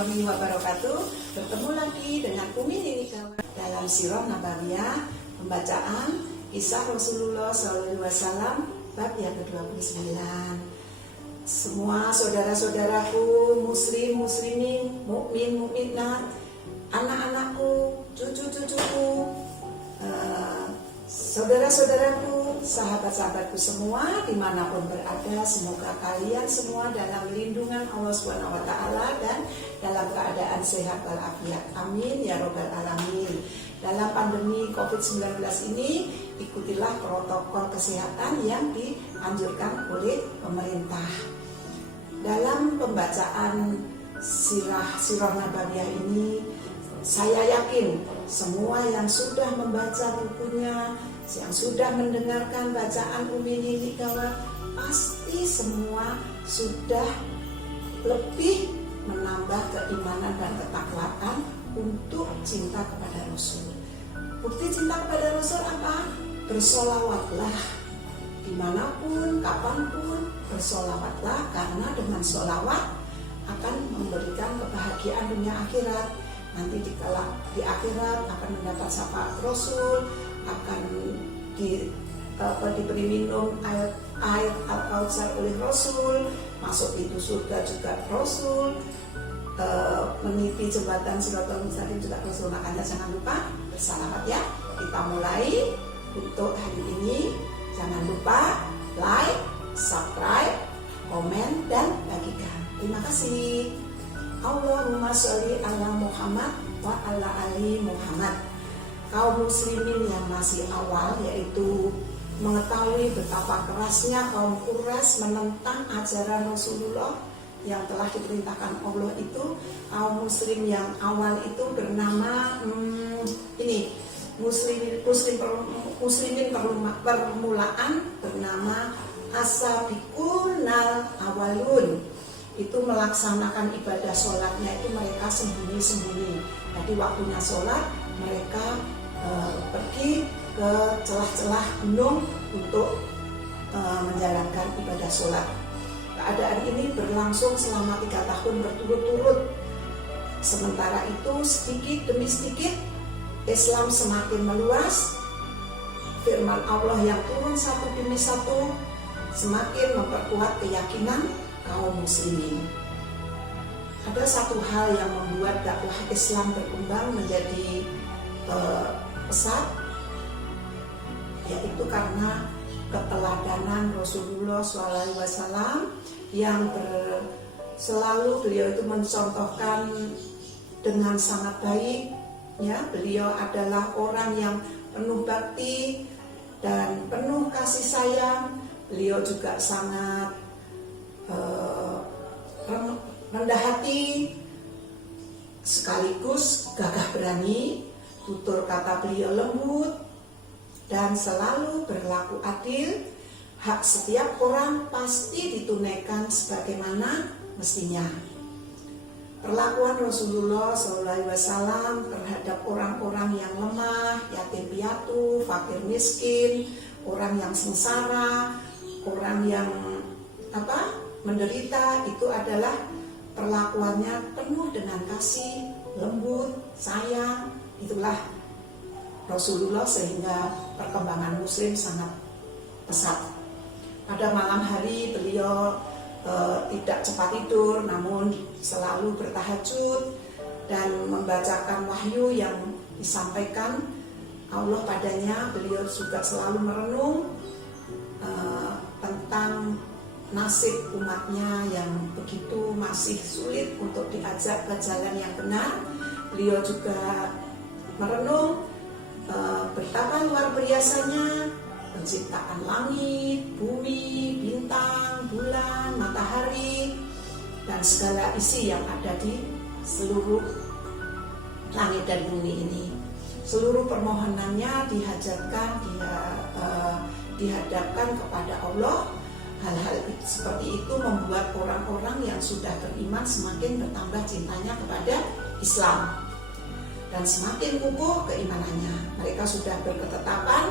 warahmatullahi wabarakatuh. Bertemu lagi dengan Umi Nini Kawan dalam Sirah Nabawiyah, pembacaan Kisah Rasulullah SAW bab yang ke-29. Semua saudara-saudaraku, muslim, muslimin, mukmin, mukminat, anak-anakku, cucu-cucuku, saudara-saudaraku, sahabat-sahabatku semua dimanapun berada, semoga kalian semua dalam lindungan Allah SWT dan dalam keadaan sehat walafiat. Amin ya robbal alamin. Dalam pandemi COVID-19 ini, ikutilah protokol kesehatan yang dianjurkan oleh pemerintah. Dalam pembacaan Sirah Nabawiyah ini, saya yakin semua yang sudah membaca bukunya, yang sudah mendengarkan bacaan Umi Nini Kawan, pasti semua sudah lebih menambah keimanan dan ketakwaan untuk cinta kepada Rasul. Bukti cinta kepada Rasul apa? Bersolawatlah dimanapun, kapanpun, bersolawatlah, karena dengan solawat akan memberikan kebahagiaan dunia akhirat. Nanti di akhirat akan mendapat syafaat Rasul, akan diberi minum air Al-Kautsar oleh Rasul, masuk pintu surga juga Rasul, meniti jembatan Shiratal Mustaqim juga Rasul. Makanya jangan lupa bersalawat ya. Kita mulai untuk hari ini. Jangan lupa like, subscribe, komen, dan bagikan. Terima kasih. Allahumma sholli ala Muhammad wa ala ali Muhammad. Kaum muslimin yang masih awal, yaitu mengetahui betapa kerasnya kaum Quraisy menentang ajaran Rasulullah yang telah diperintahkan Allah itu, kaum muslim yang awal itu bernama muslimin permulaan bernama As-Sabiqunal Awalun. Itu melaksanakan ibadah sholatnya itu mereka sembunyi-sembunyi. Jadi waktunya sholat mereka pergi ke celah-celah gunung untuk menjalankan ibadah sholat. Keadaan ini berlangsung selama 3 tahun berturut-turut. Sementara itu sedikit demi sedikit Islam semakin meluas. Firman Allah yang turun satu demi satu semakin memperkuat keyakinan kaum muslimin. Ada satu hal yang membuat dakwah Islam berkembang menjadi pesat, yaitu karena keteladanan Rasulullah SAW yang selalu beliau itu mencontohkan dengan sangat baik. Ya, beliau adalah orang yang penuh bakti dan penuh kasih sayang. Beliau juga sangat rendah hati, sekaligus gagah berani. Tutur kata beliau lembut dan selalu berlaku adil. Hak setiap orang pasti ditunaikan sebagaimana mestinya. Perlakuan Rasulullah SAW terhadap orang-orang yang lemah, yatim piatu, fakir miskin, orang yang sengsara, orang yang menderita, itu adalah perlakuannya penuh dengan kasih, lembut, sayang. Itulah Rasulullah, sehingga perkembangan muslim sangat pesat. Pada malam hari beliau tidak cepat tidur, namun selalu bertahajud dan membacakan wahyu yang disampaikan Allah padanya. Beliau juga selalu merenung tentang nasib umatnya yang begitu masih sulit untuk diajak ke jalan yang benar. Beliau juga merenung betapa luar biasanya penciptaan langit, bumi, bintang, bulan, matahari, dan segala isi yang ada di seluruh langit dan bumi ini. Seluruh permohonannya dihadapkan kepada Allah. Hal-hal seperti itu membuat orang-orang yang sudah beriman semakin bertambah cintanya kepada Islam dan semakin kukuh keimanannya. Mereka sudah berketetapan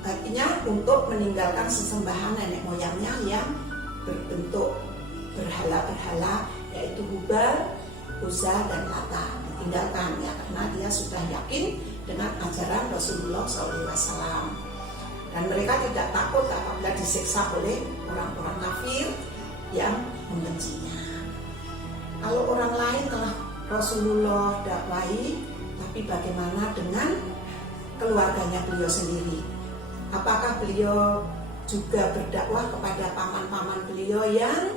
artinya untuk meninggalkan sesembahan nenek moyangnya yang berbentuk berhala-berhala yaitu Hubal, Uzza, dan Lata. Tinggalkan ya, karena dia sudah yakin dengan ajaran Rasulullah SAW. Dan mereka tidak takut apabila disiksa oleh orang-orang kafir yang membencinya. Kalau orang lain telah Rasulullah dakwahi, tapi bagaimana dengan keluarganya beliau sendiri? Apakah beliau juga berdakwah kepada paman-paman beliau yang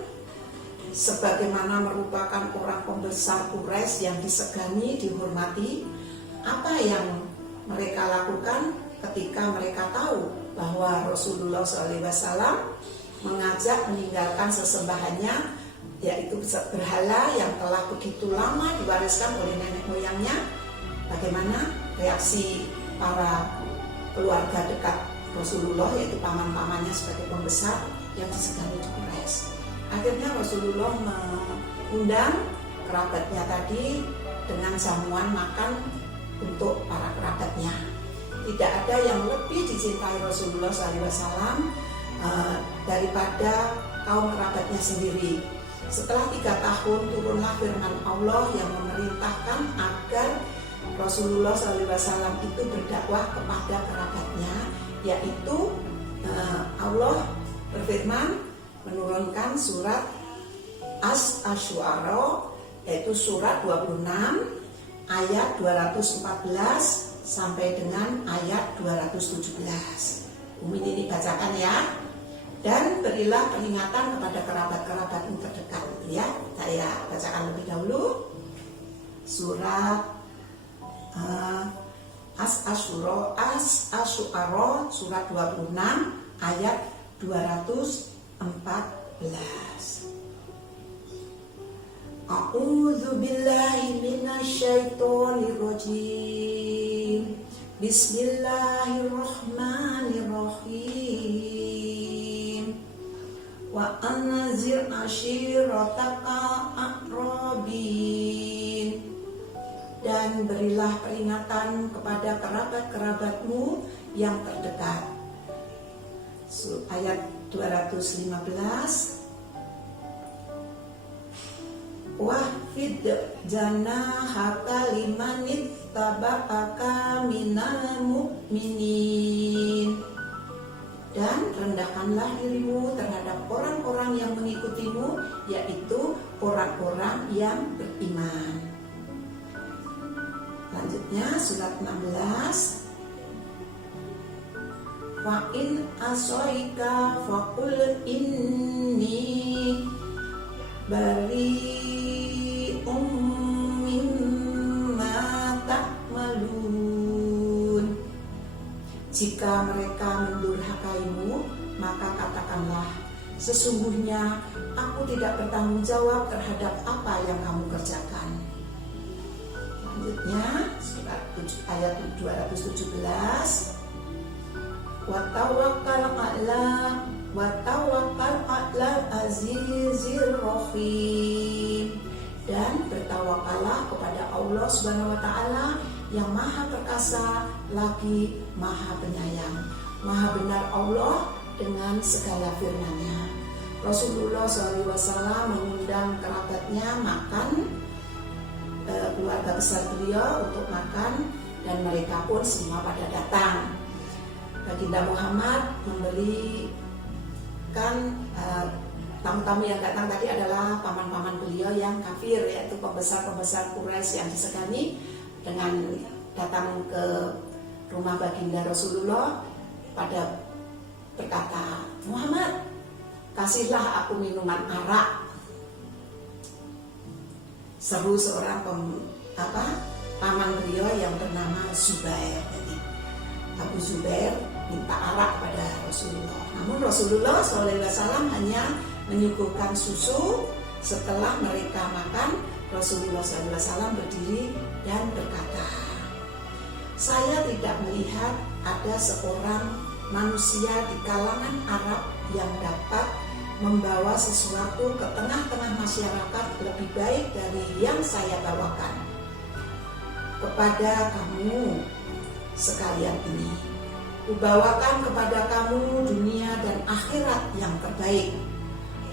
sebagaimana merupakan orang pembesar Quraisy yang disegani, dihormati? Apa yang mereka lakukan ketika mereka tahu bahwa Rasulullah SAW mengajak meninggalkan sesembahannya, yaitu berhala yang telah begitu lama diwariskan oleh nenek moyangnya? Bagaimana reaksi para keluarga dekat Rasulullah, yaitu paman-pamannya sebagai pembesar yang disegani di Quraisy? Akhirnya Rasulullah mengundang kerabatnya tadi dengan jamuan makan untuk para kerabatnya. Tidak ada yang lebih dicintai Rasulullah SAW daripada kaum kerabatnya sendiri. Setelah 3 tahun turunlah firman Allah yang memerintahkan agar Rasulullah SAW itu berdakwah kepada kerabatnya, yaitu Allah berfirman menurunkan surat Asy-Syu'ara, yaitu surat 26 ayat 214 sampai dengan ayat 217. Umi ini bacakan ya. Dan berilah peringatan kepada kerabat-kerabat yang terdekat, ya. Saya bacakan lebih dahulu surat Asy-Syu'ara surat 26 ayat 214. A'udzu billahi minasyaitonir rajim. Bismillahirrahmanirrahim. Wa anzir ashirataka aqrabin. Dan berilah peringatan kepada kerabat-kerabatmu yang terdekat. Ayat 215. Wahfid janahaka liman ittaba'aka minal mu'minin. Dan rendahkanlah dirimu terhadap orang-orang yang mengikutimu, yaitu orang-orang yang beriman. Selanjutnya surat 16. Wa in asoika faqul inni bari'um mimma ta'malun. Jika mereka mendurhakaimu, maka katakanlah, sesungguhnya aku tidak bertanggung jawab terhadap apa yang kamu kerjakan. Selanjutnya surat ayat 217. Wa tawakkal 'alal azizir rahim. Dan bertawakallah kepada Allah Subhanahu wa taala yang Maha Perkasa lagi Maha Penyayang. Maha benar Allah dengan segala firman-Nya. Rasulullah SAW mengundang kerabatnya makan, keluarga besar beliau untuk makan, dan mereka pun semua pada datang. Baginda Muhammad memberikan tamu-tamu yang datang tadi adalah paman-paman beliau yang kafir, yaitu pembesar-pembesar Quraisy yang disegani, dengan datang ke rumah baginda Rasulullah pada berkata, Muhammad, kasihlah aku minuman arak. Seru seorang paman beliau yang bernama Zubair. Jadi Abu Zubair minta arak pada Rasulullah. Namun Rasulullah SAW hanya menyuguhkan susu. Setelah mereka makan, Rasulullah SAW berdiri dan berkata, saya tidak melihat ada seorang manusia di kalangan Arab yang dapat membawa sesuatu ke tengah-tengah masyarakat lebih baik dari yang saya bawakan kepada kamu sekalian ini. Kubawakan kepada kamu dunia dan akhirat yang terbaik.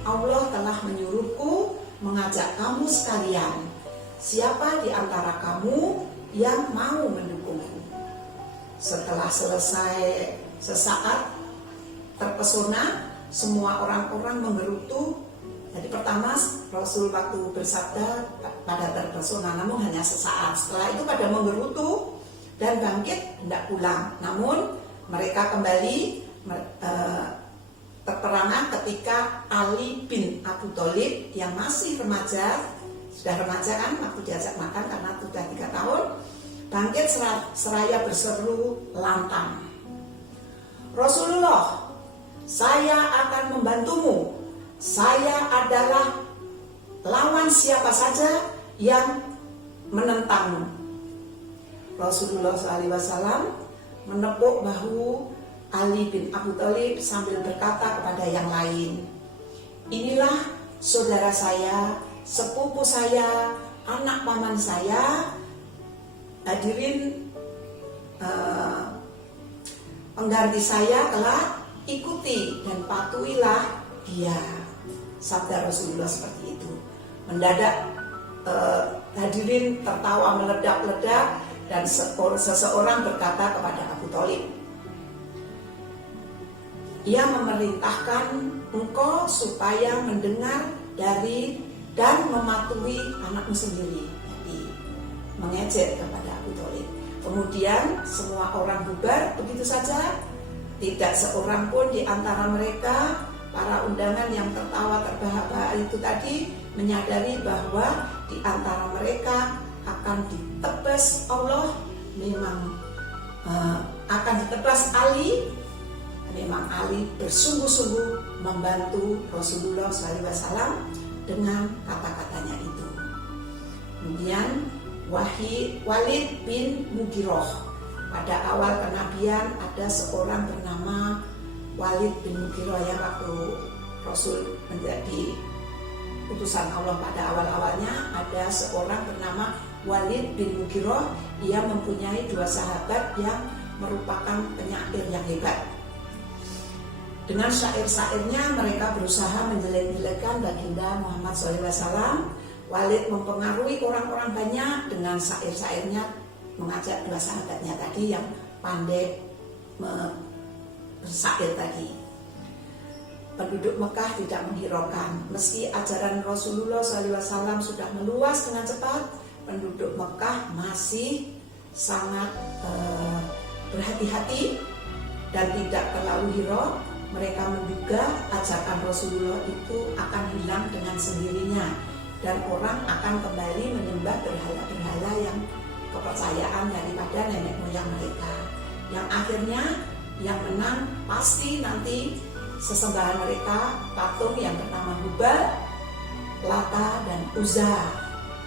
Allah telah menyuruhku mengajak kamu sekalian, siapa di antara kamu yang mau mendukungku? Setelah selesai sesaat terpesona, semua orang-orang menggerutu. Jadi pertama Rasul waktu bersabda pada terpesona, namun hanya sesaat. Setelah itu pada menggerutu dan bangkit hendak pulang. Namun mereka kembali terperangah ketika Ali bin Abu Thalib yang masih remaja, sudah remaja kan waktu diajak makan karena sudah 3 tahun, bangkit seraya berseru lantang, Rasulullah, saya akan membantumu. Saya adalah lawan siapa saja yang menentangmu. Rasulullah SAW menepuk bahu Ali bin Abu Thalib sambil berkata kepada yang lain, inilah saudara saya, sepupu saya, anak paman saya. Hadirin pengganti saya telah ikuti dan patuhilah dia. Sabda Rasulullah seperti itu. Mendadak hadirin tertawa meledak-ledak dan seseorang berkata kepada Abu Thalib, ia memerintahkan engkau supaya mendengar dari dan mematuhi anakmu sendiri. Jadi mengejek kepada Abu Thalib. Kemudian semua orang bubar begitu saja. Tidak seorang pun di antara mereka, para undangan yang tertawa terbahak-bahak itu tadi, menyadari bahwa di antara mereka akan ditebas Allah. Memang akan ditebas Ali. Memang Ali bersungguh-sungguh membantu Rasulullah SAW dengan kata-katanya itu. Kemudian Walid bin Mughirah. Pada awal kenabian ada seorang bernama Walid bin Mughirah yang waktu Rasul menjadi utusan Allah pada awal-awalnya, ada seorang bernama Walid bin Mughirah. Ia mempunyai 2 sahabat yang merupakan penyair yang hebat. Dengan syair-syairnya mereka berusaha menjelek-jelekan baginda Muhammad SAW. Walid mempengaruhi orang-orang banyak dengan syair-syairnya, mengajak 2 sahabatnya tadi yang pandai bersyair tadi. Penduduk Mekah tidak menghiraukan. Meski ajaran Rasulullah SAW sudah meluas dengan cepat, penduduk Mekah masih sangat berhati-hati dan tidak terlalu hirau. Mereka menduga ajakan Rasulullah itu akan hilang dengan sendirinya dan orang akan kembali menyembah berhala-berhala yang kepercayaan daripada nenek moyang mereka. Yang akhirnya yang menang pasti nanti sesembahan mereka, patung yang bernama Hubal, Lata dan Uzza.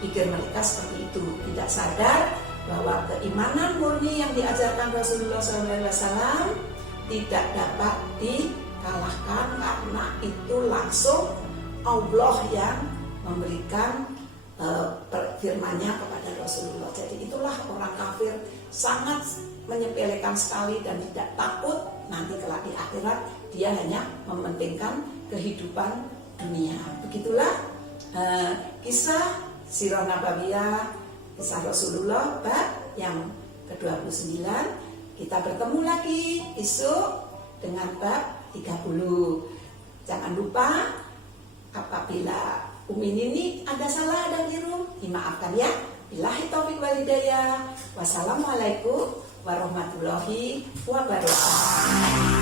Pikir mereka seperti itu, tidak sadar bahwa keimanan murni yang diajarkan Rasulullah SAW tidak dapat dikalahkan karena itu langsung Allah yang memberikan firman-Nya kepada Rasulullah. Jadi itulah orang kafir sangat menyepelekan sekali dan tidak takut nanti kelak di akhirat, dia hanya mementingkan kehidupan dunia. Begitulah kisah Sirah Nabawiyah, kisah Rasulullah bab yang ke-29. Kita bertemu lagi esok dengan bab 30. Jangan lupa apabila Umi Nini ada salah dan keliru, dimaafkan ya. Billahi taufiq wal hidayah. Wassalamualaikum warahmatullahi wabarakatuh.